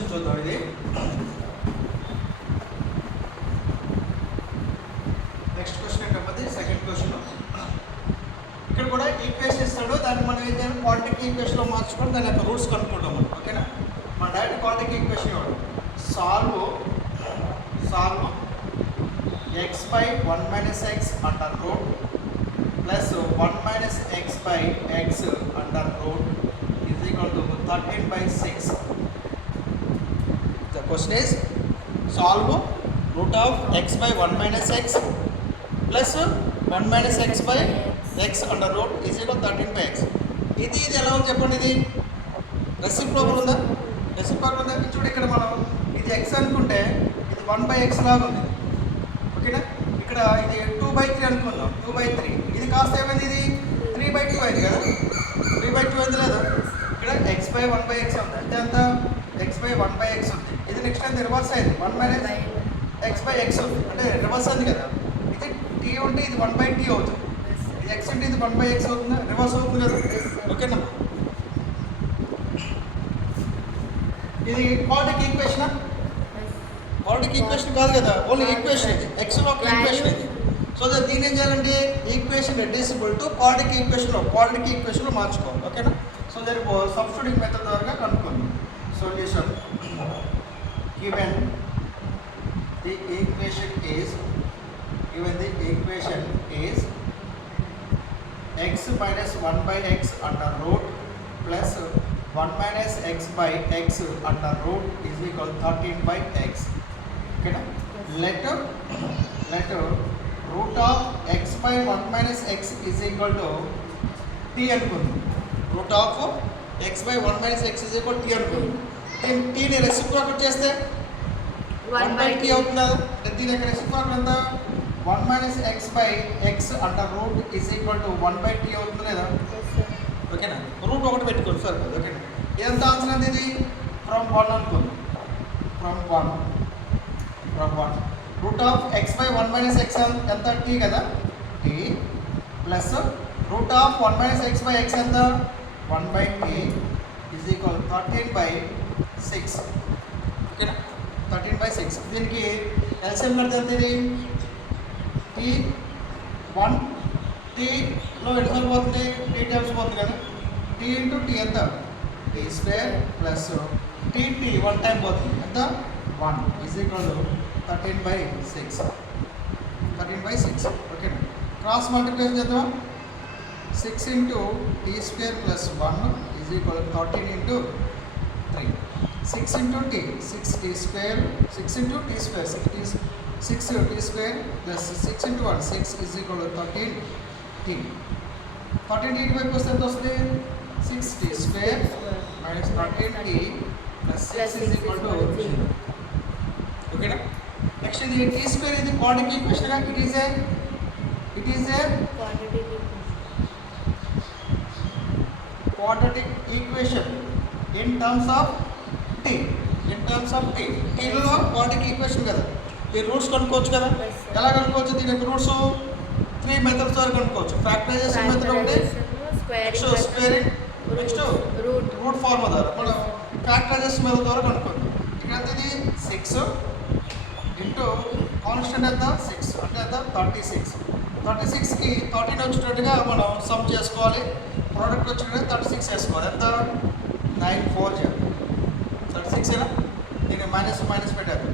Question చూద్దాం. ఇది next question ఏంటంటే సెకండ్ క్వశ్చన్. ఇక్కడ కూడా ఈక్వేషన్ ఇస్తాడు, దాన్ని మనం ఏదైనా క్వాడ్రాటిక్ ఈక్వేషన్లో మార్చుకొని దాని యొక్క రూట్స్ కనుక్కుంటాం మనం. ఓకేనా? మన డైరెక్ట్ క్వాడ్రాటిక్ ఈక్వేషన్ ఇవ్వడు. Solve x by 1 minus x under root plus 1 minus x by x under root is equal to 13 by 6. The question is solve root of x by 1 minus x plus 1 minus x by x under root is equal to 13 by x. ఇది ఎలా ఉంది చెప్పండి. ఇది reciprocal ఉందా? Reciprocal ఉందా? చూడు ఇక్కడ మనం ఇది x అనుకుంటే ఇది 1 by x లాగా ఉంది. ఓకేనా? ఇక్కడ ఇది 2/3 అనుకుందాం. 2/3 ఇది కాస్త ఏమైంది? ఇది 3/2 అయింది కదా. 3/2 అయింది లేదా? ఇక్కడ x by 1 by x ఉంది. అంటే అంత x by 1 by x ఉంది. ఇది నెక్స్ట్ టైం రివర్స్ అయింది. 1 minus x by x ఉంది. అంటే రివర్స్ అయింది కదా. ఇది t ఉంటే ఇది 1/t అవుతుంది. ఇది x ఉంటే ఇది 1/x అవుతుంది. రివర్స్ అవుతుంది కదా. ఓకేనా? ఇది క్వాడ్రాటిక్ ఈక్వేషనా? క్వాడ్రాటిక్ ఈక్వేషన్ కాదు కదా, ఓన్లీ ఈక్వేషన్. ఇది ఎక్స్లో ఒక ఈక్వేషన్ ఇది. సో దీన్ని ఏం చేయాలంటే ఈక్వేషన్ రెడ్యూసిబుల్ టు క్వాడ్రాటిక్ ఈక్వేషన్లో మార్చుకోవాలి. ఓకేనా? సో దాని సబ్స్టిట్యూటింగ్ మెథడ్ ద్వారా కనుక్కోండి. Solution given the equation is x minus 1 by x under root plus 1 minus x by x under root is equal to 13 by x. Okay, let root of x by 1 minus x is equal to t అనుకుందాం. root of x by 1 minus x is equal to t అనుకుందాం. t ని reciprocal చేస్తే 1 by t అవుతుంది. దీని యొక్క reciprocal ఎంత? 1 minus x by x under root is equal to 1 by t అవుతుంది లేదా? ఓకేనా? రూట్ ఒకటి పెట్టుకోండి సార్. ఓకేనా? ఎంత ఆన్సర్ అండి? ఇది ఫ్రమ్ 1 అనుకోండి. From 1 root of x by 1 minus x ఎంత? t కదా. t plus root of 1 minus x by x ఎంత? 1 by t is equal 13 by 6. ఓకేనా? 13 by 6. దీనికి ఎల్సిఎం కడితే ఎంత? ఇది t 1 tలో ఎన్నిసార్లు పోతుంది? t టైమ్స్ పోతుంది కదా. t ఇంటూ t ఎంత? t square plus tt 1 time పోతుంది ఎంత? 1 is equal to 13 by 6. 13 by 6. ఓకేనా? క్రాస్ మల్టిప్లికేషన్ చేద్దాం. 6 into t square plus 1 is equal to 13 into 3. 6 into t 6t square 6 into t square 6t square plus 6 into 1 6 is equal to 13t. 13t వైపు వస్తే ఎంత వస్తుంది? 6t square minus 13t plus 6 is equal to 0. ఓకేనా? Next ఇది t square ఇది quadratic equation గా. It is a quadratic equation in terms of t. టీలో quadratic equation కదా. ఈ రూట్స్ కనుక్కోవచ్చు కదా. ఎలా కనుక్కోవచ్చు? దీని యొక్క రూట్స్ 3 మెథడ్స్ ద్వారా కనుక్కోవచ్చు. ఫ్యాక్టరైజేషన్ మెథడ్ ఒకటి, next squaring, next root form ద్వారా. మనం ఫ్యాక్టరైజేషన్ మెథడ్ ద్వారా కనుక్కుందాం. ఇక్కడ ఇది 6 ఇంటూ కాన్స్టెంట్ ఎంత? 6 అంటే ఎంత? 36. 36కి 13 వచ్చేటట్టుగా మనం సమ్ చేసుకోవాలి. ప్రోడక్ట్ వచ్చేటట్టుగా 36 వేసుకోవాలి. ఎంత? 9 4 36 ఏనా? దీన్ని మైనస్ పెట్టారు.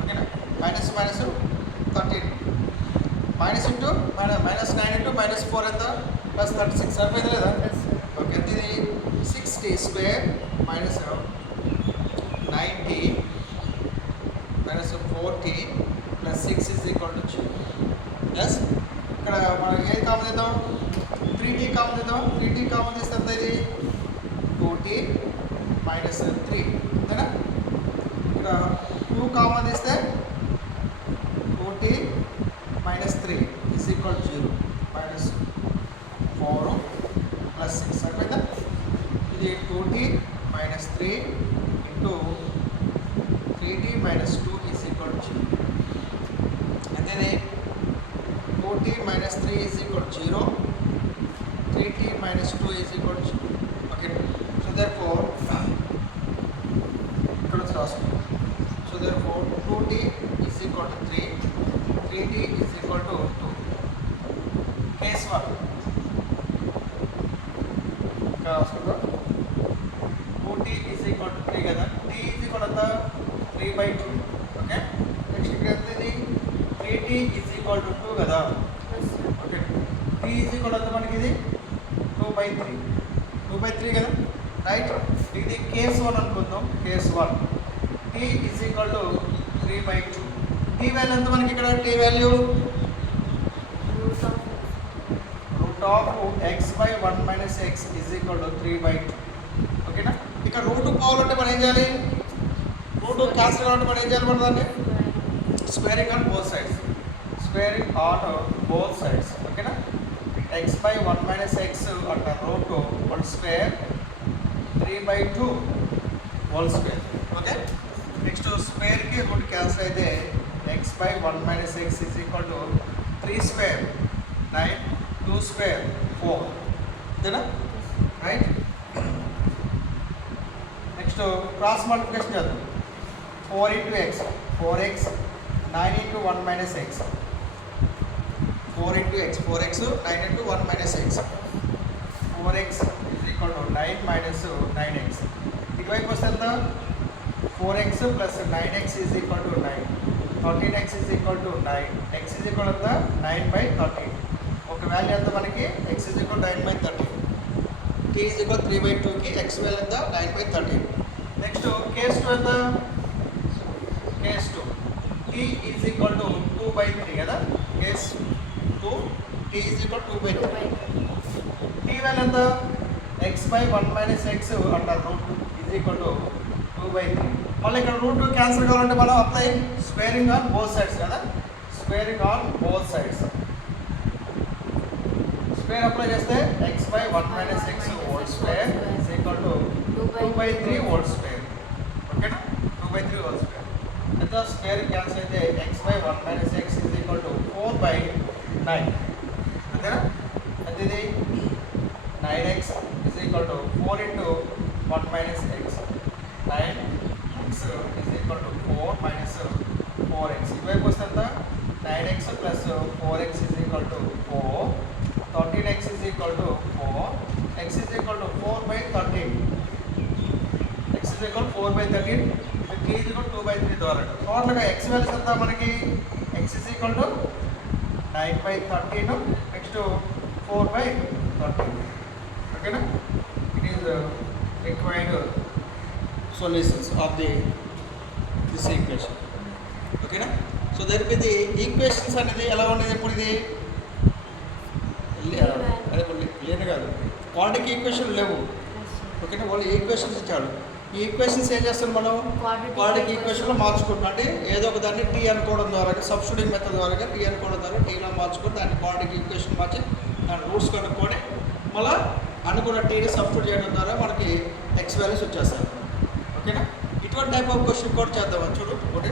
ఓకేనా? Minus 13 minus into minus 9 into minus 4 ఎంత? ప్లస్ 36. సరిపోయింది లేదా? ఓకే. ఇది 6t square minus 9t minus 4t plus 6 is equal to 0. Yes. ఇక్కడ మనం ఏది కామన్ చేద్దాం? 3t కామన్ చేద్దాం. 3t కామన్ చేస్తే ఎంత? ఇది 2t మైనస్ 3 అంతేనా? ఇక్కడ 2 కామన్ చేస్తే 2t minus 3 is equal to 0 minus 4 plus 6. సరిపోయిందా? ఇది 2t minus 3 into 3t minus 2 is equal to 0. అంతేనే 2t minus 3 is equal to 0. 3t minus 2 is equal to 0. Okay. So therefore 2t is equal to 3, 3t is equal to 2. Case 1. ఇంకా రాసుకుందాం. 2t is equal to 3 కదా, t is equal to 3/2. Okay, next ఇక్కడ ఎంత ఇది 3t is equal to 2 కదా. Okay, t is equal to మనకి ఇది 2/3 కదా, right. ఇది కేస్ 1 అనుకుందాం. Case 1 t is equal to 3/2. t value ఎంత మనకి ఇక్కడ? t value root of x by 1 minus x is equal to 3/2. ఓకేనా. ఇక్కడ రూట్ పోవాలంటే మనం ఏం చేయాలి? రూట్ క్యాన్సిల్ కావాలంటే మనం ఏం చేయాలి? మనం దాన్ని squaring on both sides, squaring on both sides. ఓకేనా. x by 1 minus x అంటే root whole square 3/2 whole square. Okay, next స్క్వేర్కి రూట్ క్యాన్సిల్ అయితే x by 1 minus x is equal to 3 square 9, 2 square 4. అంతేనా, రైట్. నెక్స్ట్ క్రాస్ మల్టిప్లికేషన్ చేద్దాం. 4 into x, 4x, 9 into 1 minus x. 4 into x, 4x, 9 into 1 minus x. 4x is equal to 9 minus 9x. ఇటువైపు వస్తే ఎంత? 4x plus 9x is equal to 9. 13x is equal to 9. x is equal to 9/13. ఒక value ఎంత మనకి? x is equal to 9/13. t is equal to 3/2కి x value ఎంత? 9/13. Next case 2 ఎంత? Case 2 t is equal to 2/3 కదా. Case 2 t is equal to 2/3. t value ఎంత? x by 1 minus x అంటారు route is equal to 2/3. మళ్ళీ ఇక్కడ route cancel కావాలంటే మనం apply squaring on both sides కదా, squaring on both sides. Square apply చేస్తే x by 1 minus x whole square is equal to 2/3 whole square. ఓకేనా, 2/3 whole square. ఎంత? Square cancel అయితే x by 1 minus x is equal to 4/9. అంతేనా. అంటే ఇది 9x is equal to 4 into 1 minus x. 9x is equal to 4 minus 4x. ఇటువైపు వస్తే ఎంత? 9x plus 4x is equal to 4. 13x is equal to 4. x is equal to 4/13. x is equal to 4/13. t is equal to 2/3 ద్వారా. టోటల్గా x values ఎంత మనకి? x is equal to 9/13. Next 4/13. ఓకేనా. It is required solutions of this equation. ఓకేనా. So దానికి ఇది equations అనేది ఎలా ఉండేది? ఇప్పుడు ఇది లేని కాదు, క్వాడ్రిక్ ఈక్వేషన్ లేవు. ఓకేనా, వాళ్ళు ఈక్వేషన్స్ ఇచ్చాడు. ఈ ఈక్వేషన్స్ ఏం చేస్తాం మనం? క్వాడ్రిక్ ఈక్వేషన్లో మార్చుకుంటాం. అంటే ఏదో ఒక దాన్ని టీ అనుకోవడం ద్వారా, సబ్స్టిట్యూటింగ్ మెథడ్ ద్వారా టీ అనుకోవడం ద్వారా టీలో మార్చుకొని దాన్ని క్వాడ్రిక్ ఈక్వేషన్ మార్చి దాని రూట్స్ కనుక్కొని మళ్ళీ అనుకున్న టీని సబ్స్టిట్యూట్ చేయడం ద్వారా మనకి ఎక్స్ వాల్యూస్ వచ్చేస్తాయి. ఓకేనా. ఇటువంటి టైప్ ఆఫ్ క్వశ్చన్ కూడా చేద్దాం. చూడు ఒకటి